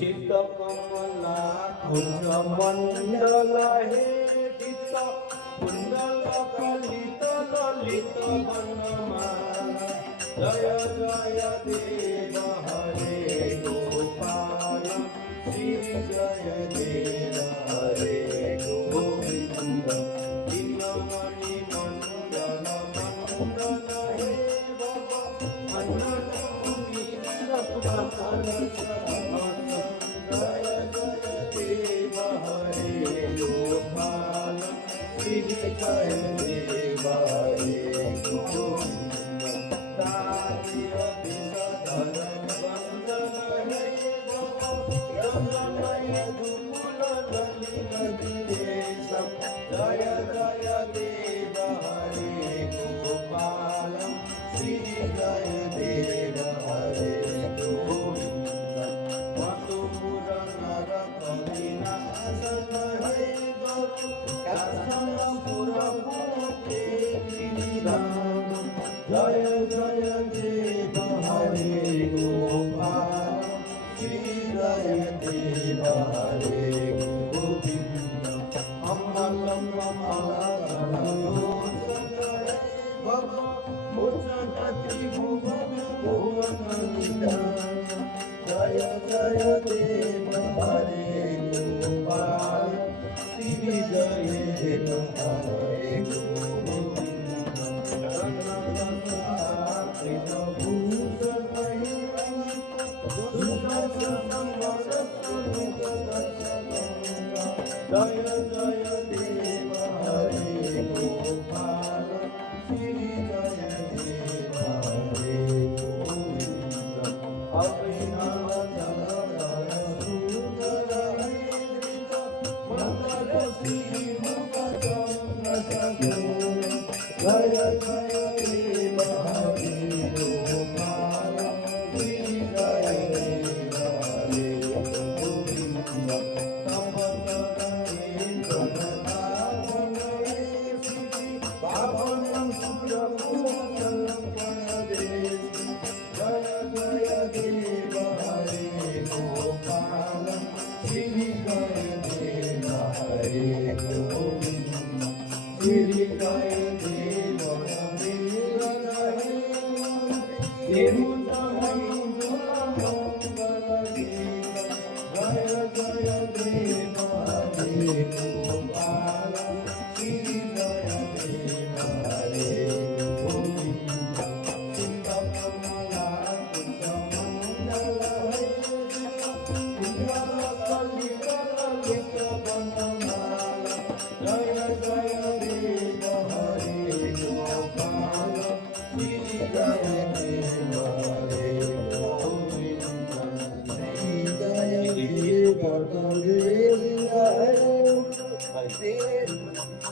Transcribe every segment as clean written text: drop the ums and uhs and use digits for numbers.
शीतकमला तुझ मंडल हे चित्त कुंडल कलित ललित वनमाला जय जय देव हरे गोपाल श्री जय देव हरे गोविंद दीनमणि मंडल मंडल हे भगवान जय जय देव हरे गोपाल श्री जय देव हरे गोविंद अमलम भगवती भुवन भुवन निधान जय जय देव हरे गोपाल श्री जय देव हरे जय जय देव हरे गोपाल श्री जय देव हरे गोविंद अभिनव जलधर सुंदर हरिद्र मंदर श्रीमुख चंद्र जय जय देव हरे गोपाल श्री जय देव हरे गोविंद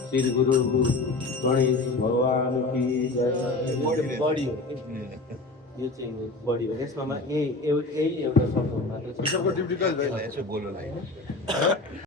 श्री गुरु गणेश भगवान की जय। बढी हो यो चाहिँ बढी हो यसमा यही एउटा शब्दमा डिफिकल्ट भएन यसो बोल्नु